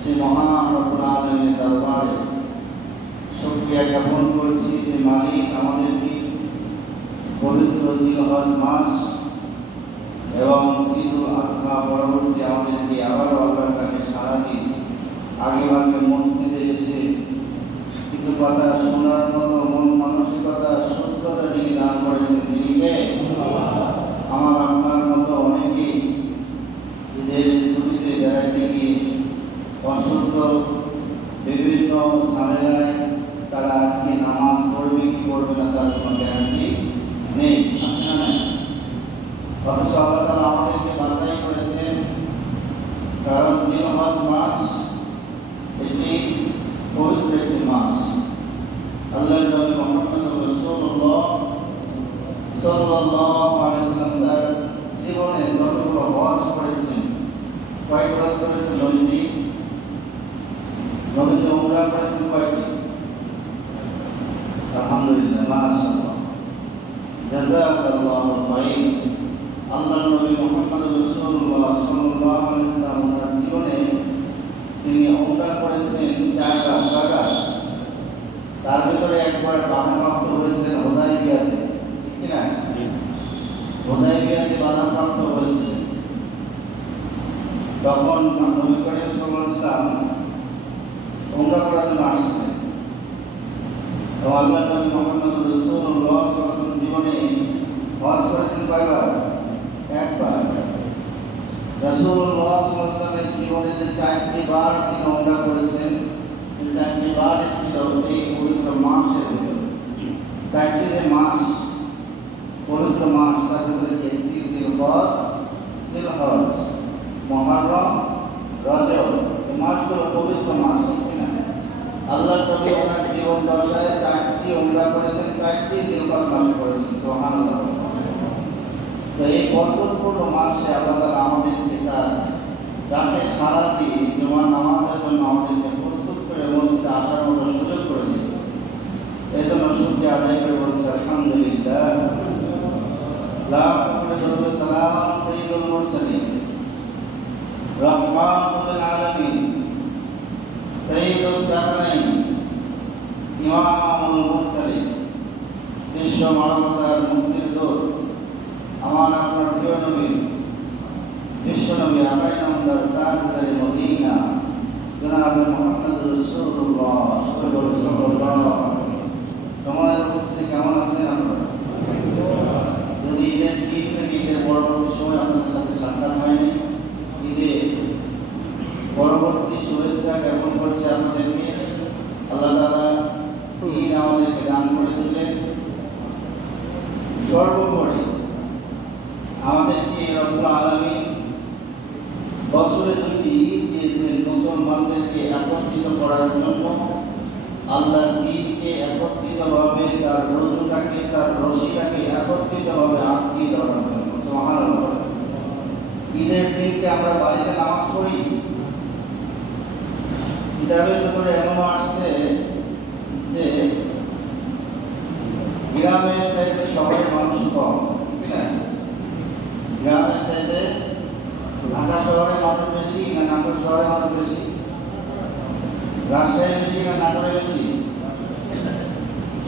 সে মহান রব্বুল আলামিনের দরবারে শুকরিয়া জ্ঞাপন করছি যে মালিক আমাদেরকে পবিত্র জিলহজ মাস এবং ঈদুল আজহা পরবর্তী আমাদেরকে আবারও আল্লাহর কাছে সারাদিন আগেভাগে মসজিদে এসে কিছু কথা শোনার মতো মন মানসিকতা সুস্থতা যিনি দান করেছেন তিনি কে? আমার আপনার মতো অনেকেই ঈদের ছুটিতে বেড়াইতে গিয়ে অসুস্থ, বিভিন্ন ঝামেলায় তারা আজকে নামাজ পড়বে কি পড়বে না তার কোনো গ্যারান্টি নেই। অথচ আল্লাহ তাআলা আমাদেরকে বাছাই করেছেন, কারণ জিলহজ মাস এটি পবিত্র একটি মাস। আল্লাহর নবী মুহাম্মদ রাসূলুল্লাহ সাল্লাল্লাহু আলাইহি ওয়াসাল্লাম তার জীবনে যতগুলো হজ করেছেন, কয়েক হজ করেছেন নবীজি উমরা করেছেন কয়টি? আলহামদুলিল্লাহ, মাশাআল্লাহ, জাযাকাল্লাহু খাইর। আল্লাহর নবী মুহাম্মদ রাসূলুল্লাহ সাল্লাল্লাহু আলাইহি ওয়াসাল্লাম তার জীবনে তিনি উমরা করেছেন 4টা জায়গা। তার ভিতরে একবার বাধাপ্রাপ্ত হয়েছিলেন হুদায়বিয়াতে, ঠিক কি না? হুদায়বিয়াতে বাধাপ্রাপ্ত হয়েছিলেন। তখন নবী করিম সাল্লাল্লাহু আলাইহি ওয়াসাল্লাম উমরা করার জন্য আসছেন। তো আল্লাহর নবী মুহাম্মদ রাসূলুল্লাহ সাল্লাল্লাহু আলাইহি ওয়াসাল্লাম জীবনে হজ করেছেন কয়বার? একবার। রাসূলুল্লাহ সাল্লাল্লাহু আলাইহি ওয়াসাল্লামের জীবনে যে 4টি বার তিনি উমরা করেছেন, সেই 4টি বার ছিল এই পবিত্র মাসের ভিতরে। 4টি যে মাস, পবিত্র মাস, তার ভিতরে একটি জিলহজ, জিলহজ, মুহররম, রজব, এই মাসগুলো পবিত্র মাস, ঠিক না? আল্লাহর নবী ওনার জীবন দশায় 4টি উমরা করেছেন, 4টি জিলহজ মাসে করেছেন। সুবহানাল্লাহ। তো এই বরকতপূর্ণ মাসে আল্লাহ তাআলা আমাদেরকে তার রাতে সারা দিয়ে জুমার নামাজের জন্য আমাদেরকে প্রস্তুত করে মসজিদে আসার মতো সুযোগ করে দিয়েছে। এই জন্য শুকরিয়া আদায় করে বলছি আলহামদুলিল্লাহ। লাখ করে দরুদ সালাম সাইয়্যিদুল মুরসালিন রাহমাতুল আলামিন সাইয়্যিদুস সালামিন ইমামুল মুরসালিন, বিশ্ব মানবতার মুক্তির দূত, আমার আপনার প্রিয় নবী, বিশ্ব নবী আকাই নামদার তাজদারে মদিনা জনাব মুহাম্মদ রাসূলুল্লাহ সাল্লাল্লাহু আলাইহি ওয়াসাল্লাম। তোমাদের উপস্থিতি কেমন আছেন আপনারা? যদি ঈদের ঈদ থেকে ঈদের পরবর্তী সময় আপনাদের সাথে সাক্ষাৎ হয়নি, ঈদের পরবর্তী শুভেচ্ছা জ্ঞাপন করছে আপনাদেরকে। আল্লাহ তাআলা ঈদ আমাদেরকে দান করেছিলেন। সর্বোপরি আমাদেরকে রব্বুল আলামিন বছরে 2টি ঈদ দিয়েছেন মুসলমানদেরকে একত্রিত করার জন্য। আল্লাহর ঈদকে একত্রিতভাবে, তার রোজটাকে, তার রশিটাকে একত্রিতভাবে আটকিয়ে দেওয়ার জন্য। সুবহানাল্লাহ। ঈদের দিনকে আমরা বাড়িতে নামাজ পড়ি, কিতাবের ভিতরে এমন আসছে যে গ্রামের চাইতে শহরের মানুষ কম, ঠিক না? গ্রামের চাইতে ঢাকা শহরের মানুষ বেশি না নাটোর শহরের মানুষ বেশি? রাজশাহী বেশি না নাটোরে বেশি?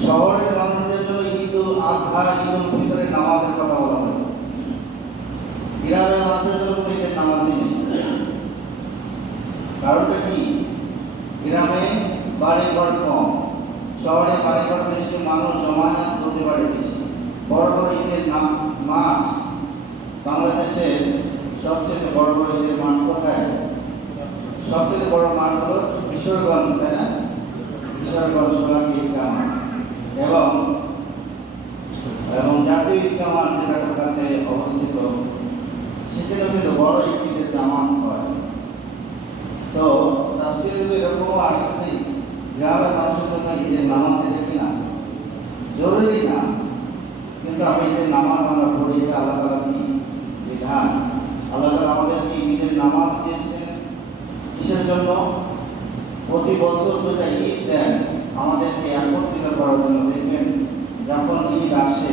শহরের মানুষদের জন্য ঈদুল আজহা, ঈদুল ফিতরের নামাজের কথা বলা হয়েছে। গ্রামের মানুষের জন্য ঈদের নামাজ নেই। কারণটা কি? গ্রামে বাড়িঘর কম, শহরে বাড়িঘর বেশি, মানুষ জমায়েত হতে পারে বেশি। বড় বড় ঈদের মাঠ, বাংলাদেশের সবচেয়ে বড় বড় ঈদের মাঠ কোথায়? সবচেয়ে বড় মাঠ হলো কিশোরগঞ্জ, তাই না? কিশোরগঞ্জ সোলাঙ্কি ঈদগাহ মাঠ এবং জাতীয় ঈদগাহ মাঠ যেটা ঢাকাতে অবস্থিত, সেখানে কিন্তু বড় একটি ঈদের জামাত হয়। তো তাফসীরে এরকম আসছে গ্রামের মানুষের জন্য ঈদের নামাজ এটা কিনা জরুরি না, কিন্তু আমি ঈদের নামাজ আমরা পড়ি, এটা আল্লাহ তাআলার কি বিধান। আল্লাহ তাআলা আমাদেরকে ঈদের নামাজ দিয়েছেন কিসের জন্য? প্রতি বছর যেটা ঈদ দেন আমাদেরকে একত্রিত করার জন্য। দেখবেন যখন ঈদ আসে,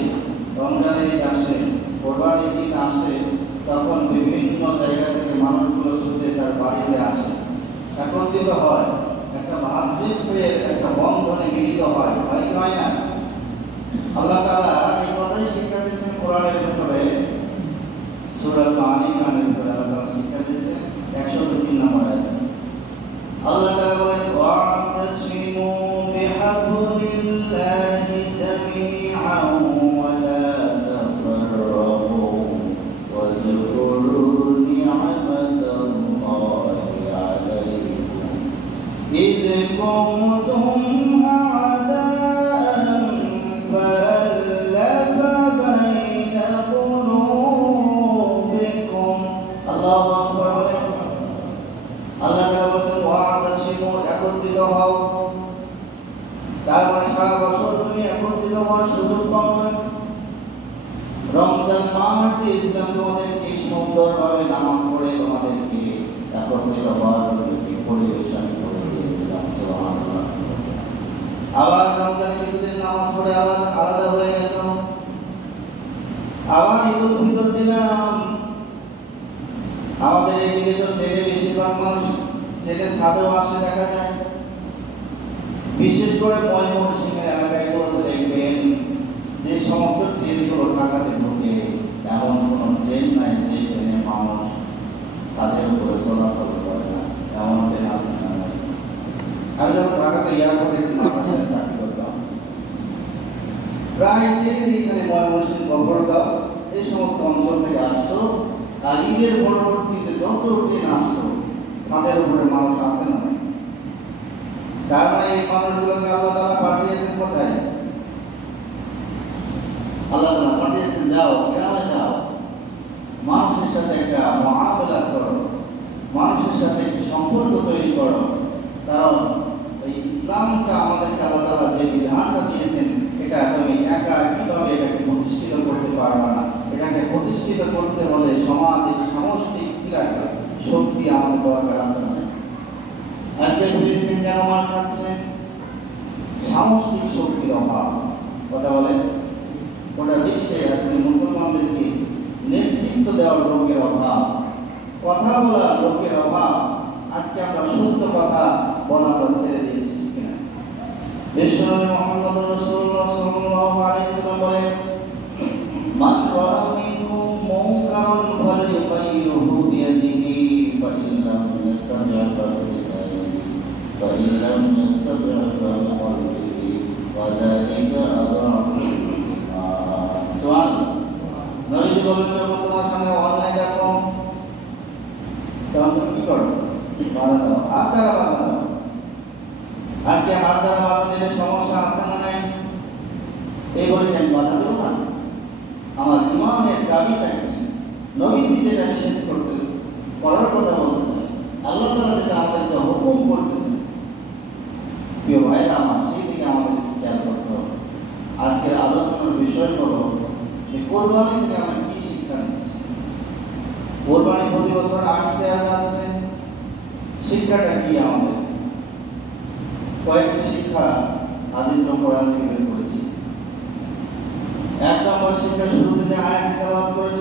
রমজানের ঈদ আসে, কোরবানির ঈদ আসে, তখন বিভিন্ন জায়গা থেকে মানুষগুলো ছুটে তার বাড়িতে মিলিত হয়, একটা ভ্রাতৃত্বের একটা বন্ধনে মিলিত হয়, হয় কি হয় না? আল্লাহ তাআলা এই কথাই শিক্ষা দিয়েছেন কোরআনের ভিতরে, সূরা আলে ইমরানের ভিতরে আল্লাহ তাআলা শিক্ষা দিয়েছেন 103 নম্বর আয়াত। আল্লাহ তাআলা বলেন ওয়া'তাসিমু বিহাবলিল্লাহি জামিআন ওয়া লা তাফাররাকু ওয়াযকুরু নি'মাতাল্লাহি আলাইকুম إذ كنتم أعداء فألف بين قلوبكم الله أكبر আল্লাহ তাআলা বলেন ওয়া'তাসিমু একত্রিত হও। তারপরে সারা বছর তুমি একত্রিত হওয়ার সুযোগ পাবে। রমজান মাসে ইসলাম তোমাদেরকে সুন্দরভাবে নামাজ পড়ে তোমাদেরকে একত্রিত হওয়ার পরিবেশন করে দিয়েছিলাম। সুবহানাল্লাহ। আবার রমজানে কিছুদিন নামাজ পড়ে আবার আলাদা হয়ে গেছ, আবার ঈদুল ফিতর দিলাম। আমাদের এইদিকে তো ট্রেনে বেশিরভাগ মানুষ ট্রেনে ছাদেও আসে দেখা যায়, বিশেষ করে ময়মনসিংহের এলাকায় দেখবেন যে সমস্ত ট্রেনগুলো ঢাকাতে ঢোকে এমন কোনো ট্রেন নাই যে ট্রেনে মানুষ ছাদের উপরে চলাচল করে না, এমন ট্রেন আছে না? আমি যখন ঢাকাতে এয়ারপোর্টে চাকরি করতাম, প্রায় ট্রেন এখানে ময়মনসিংহ গফরগাঁও এই সমস্ত অঞ্চল থেকে আসতো, আর ঈদের পরবর্তীতে যত ট্রেন আসতো ছাদের উপরে মানুষ আসে না। তার মানে এই মানুষগুলোকে আল্লাহ তাআলা পাঠিয়েছেন কোথায়? আল্লাহ তাআলা পাঠিয়েছেন যাও গ্রামে যাও, মানুষের সাথে একটা মুআমালা করো, মানুষের সাথে একটি সম্পর্ক তৈরি করো। কারণ এই ইসলামটা আমাদেরকে আল্লাহ তাআলা যে বিধানটা দিয়েছেন এটা তুমি একা কিভাবে এটাকে প্রতিষ্ঠিত করতে পারবে না। এটাকে প্রতিষ্ঠিত করতে হলে সমাজের সামষ্টিক ক্রিয়া শক্তি আমাদের দরকার আছে না? আজকে ফিলিস্তিন কেন মার খাচ্ছে? সামষ্টিক শক্তির অভাব। কথা বলেন, গোটা বিশ্বে আজকে মুসলমানদেরকে নেতৃত্ব দেওয়ার লোকের অভাব, কথা বলার লোকের অভাব। আজকে আমরা সত্য কথা বলাটা ছেড়ে দিয়েছি কিনা? বিশ্বনবী মুহাম্মদ রাসূলুল্লাহ সাল্লাল্লাহু আলাইহি ওয়াসাল্লাম বলেন মান রাআ মিনকুম মুনকারান ফালিয়ুগাইয়িরহু বিয়াদিহি ফাইন লাম ইয়াস্তাতি' ফাবিলিসানিহি ফাইন লাম ইয়াস্তাতি' ফাবিকলবিহি ওয়া যালিকা আযআফুল ঈমান। সুবহানাল্লাহ। নবীজি বলেন যখন তোমার সামনে অন্যায় দেখো তখন তুমি কি করো? বাধা দাও, হাত দ্বারা বাধা দাও। আজকে হাত দ্বারা বাধা দিলে সমস্যা আছে না নাই? এই বলে আমি বাধা দেবো না? আমার ইমানের দাবিটা কি? নবীজি যেটা নিষেধ করতে করার কথা বলতেছেন, আল্লাহ তাআলা যেটা আমাদেরকে হুকুম করতেছেন, প্রিয় ভাইরা আমার, সেই দিকে আমাদের খেয়াল করতে হবে। আজকের আলোচনার বিষয় হলো যে কোরবানি থেকে আমরা কি শিক্ষা নিচ্ছি। কোরবানি প্রতি বছর আসছে আর যাচ্ছে, শিক্ষাটা কি আমাদের? কয়েকটি শিক্ষা হাদিস ও কোরআন থেকে বের করেছি। এক নম্বর শিক্ষা শুরুতে যে আয়াত তেলাওয়াত করেছি